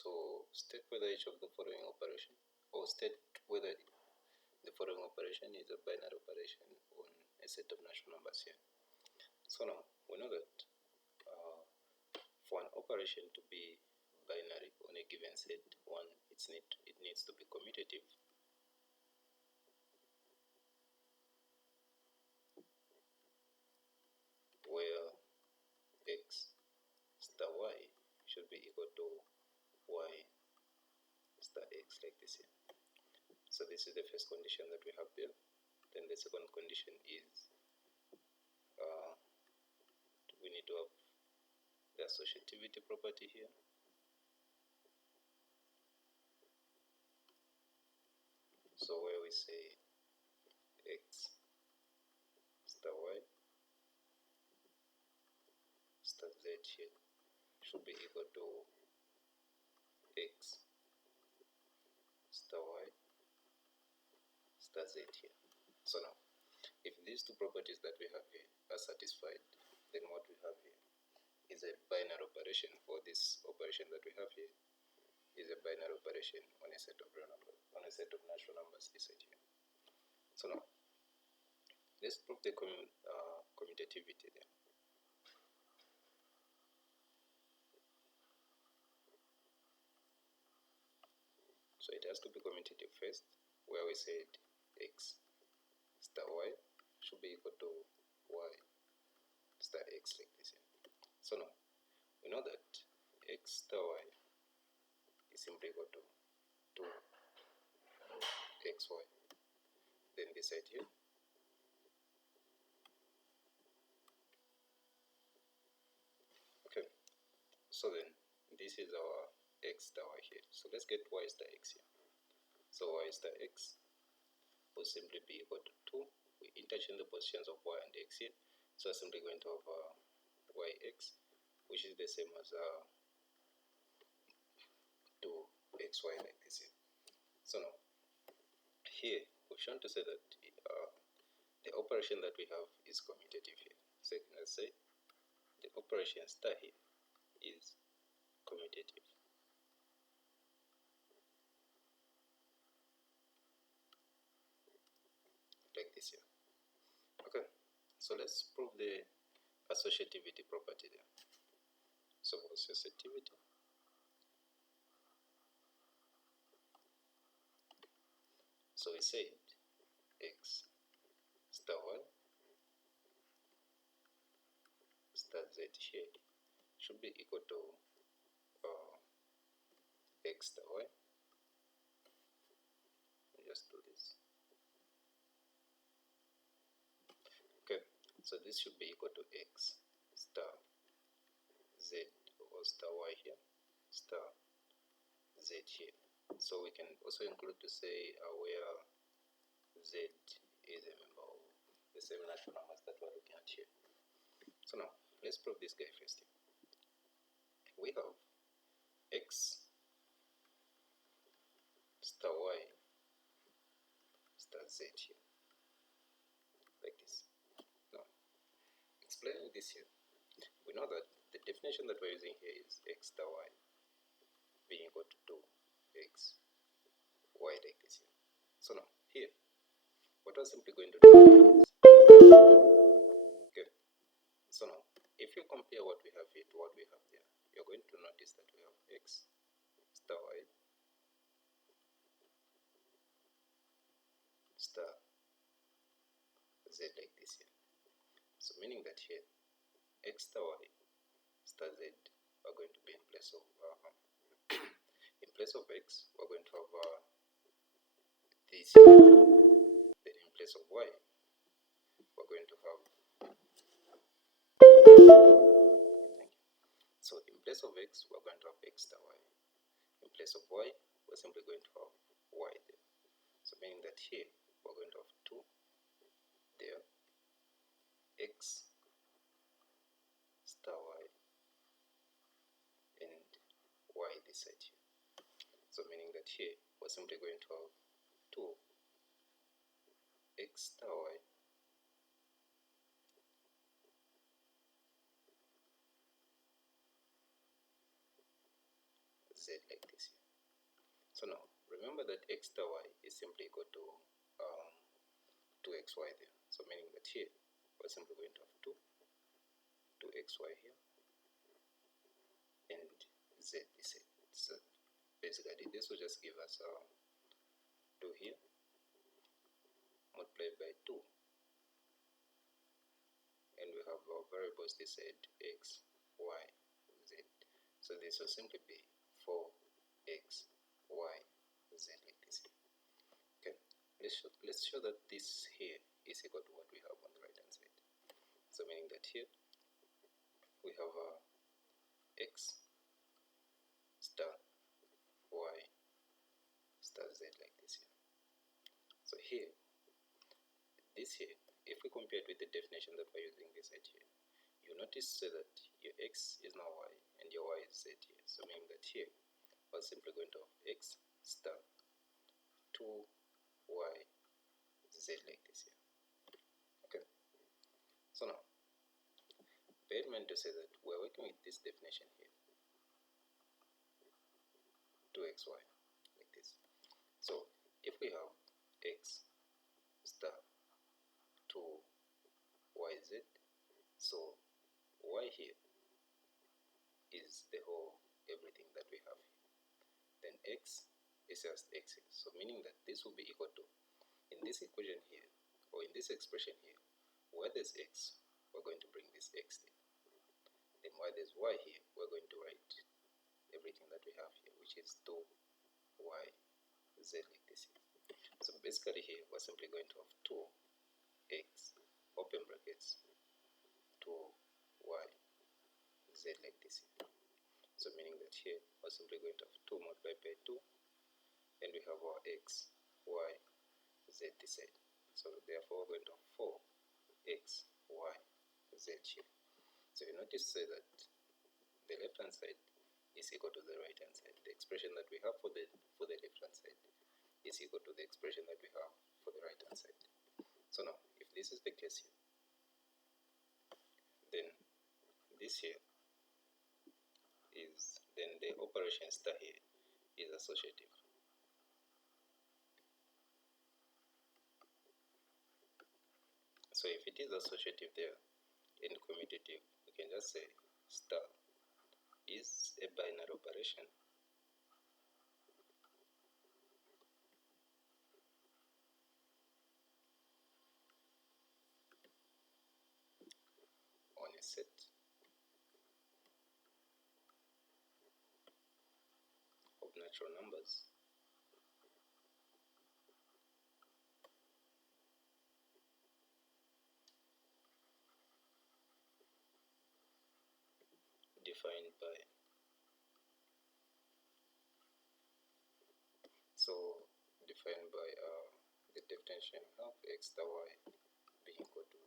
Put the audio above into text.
So state whether each of the following operation, or state whether the following operation is a binary operation on a set of natural numbers here. So now we know that for an operation to be binary on a given set, it needs to be commutative. Where x star y should be equal to y star x, like this here. So this is the first condition that we have there. Then the second condition is we need to have the associativity property here. So where we say x star y star z here should be equal to x star y star z here. So now, if these two properties that we have here are satisfied, then what we have here is a binary operation, or this operation that we have here is a binary operation on a set of real numbers, on a set of natural numbers, this set here. So now, let's prove the commutativity there. So it has to be commutative first, where we said x star y should be equal to y star x, like this here. So now, we know that x star y is simply equal to 2xy. Then this side here, okay. So then this is our x star y here. So let's get y star x here. So y star x will simply be equal to 2. We interchange the positions of y and x here. So I'm simply going to have yx, which is the same as 2xy, like this here. So now, here we're trying to say that the operation that we have is commutative here. So let's say the operation star here is commutative. Like this here. Okay, so let's prove the associativity property there. So associativity, so we said x star y star z here should be equal to x star y. Just do this. Okay, so this should be equal to x star z, or star y here, star z here. So we can also include to say where z is a member of the same natural numbers that we're looking at here. So now, let's prove this guy first. We have x star y star z here, like this. Now, explaining this here, we know that the definition that we're using here is x star y being equal to 2x y, like this here. So now, here, what we're simply going to do is, okay, so now, if you compare what we have here to what we have there, you're going to notice that we have x star y star z, like this here. So meaning that here, x star y star z are going to be in place of in place of x, we're going to have this. Then in place of y, we're going to have, thank you. So in place of x, we're going to have x star y. In place of y, we're simply going to have y there. So meaning that here, we're going to have 2 there, x star y, and y this side here. So meaning that here, we're simply going to have 2 x star y z z like this here. So now remember that x star y is simply equal to 2xy there. So meaning that here we're simply going to have 2xy here and z is it. So basically this will just give us 2 here multiplied by 2, and we have our variables this side x, y, z. So this will simply be 4x, y, z like this here. Okay, let's show that this here is equal to what we have on the right hand side. So meaning that here we have x star y star z like this here. So here, this here, if we compare it with the definition that we're using this side here, you notice that your x is now y and your y is z here. So meaning that here we're simply going to have x star 2y z like this here. Okay, so now bear in mind to say that we're working with this definition here, 2xy like this. So if we have x star 2yz, so y here is the whole everything that we have here. Then x is just x here. So meaning that this will be equal to, in this equation here, or in this expression here, where there's x, we're going to bring this x there. Then where there's y here, we're going to write everything that we have here, which is 2y z like this here. So basically here, we're simply going to have 2x, open brackets, 2y z like this here. So meaning that here, we're simply going to have 2 multiplied by 2, and we have our x, y, z this side. So therefore, we're going to have 4x, y, z here. So you notice that the left hand side is equal to the right hand side. The expression that we have for the left hand side is equal to the expression that we have for the right hand side. So now, if this is the case here, then this here is, then the operation star here is associative. So if it is associative there and commutative, we can just say star is a binary operation on a set of natural numbers defined by, so defined by the definition of x star y being equal to